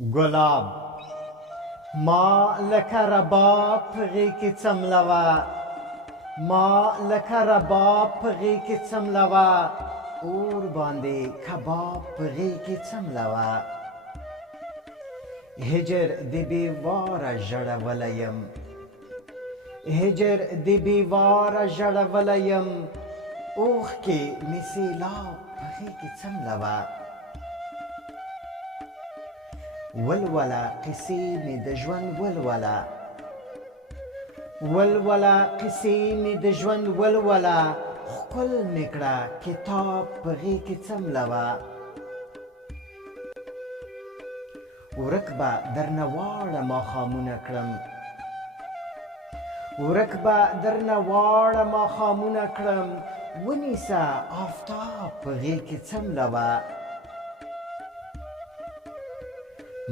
گلاب ما لکه رباب په غېږ کې څملوه ما لکه رباب په غېږ کې څملوه اور باندې کباب په غېږ کې څملوه هجر د بېواره ژړولی یم هجر د بېواره ژړولی یم اوښکې مې سېلاب په غېږ کې څملوه ولوله قصې مې د ژوند ولوله ولوله قصې مې د ژوند ولوله ښکل مې کړه کتاب په غېږ کې څملوه ورک به درنه واړه ماښامونه کړم ورک به درنه واړه ماښامونه کړم ونیسه آفتاب په غېږ کې څملوه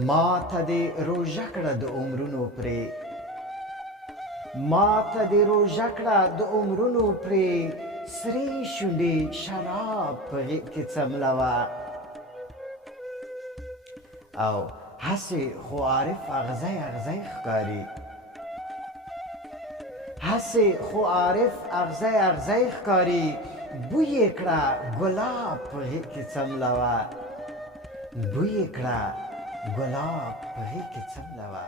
ما ته دې روژه کړه د عمرونو پرې ما ته دې روژه کړه د عمرونو پرې سرې شونډې شراب په غېږ کې څملوه او هسې خو عارف اغزی اغزی ښکاري هسې خو عارف اغزی اغزی ښکاري بوی یې کړه ګلاب په غېږ کې څملوه بوی یې کړه گلاب په غېږ کې څملوه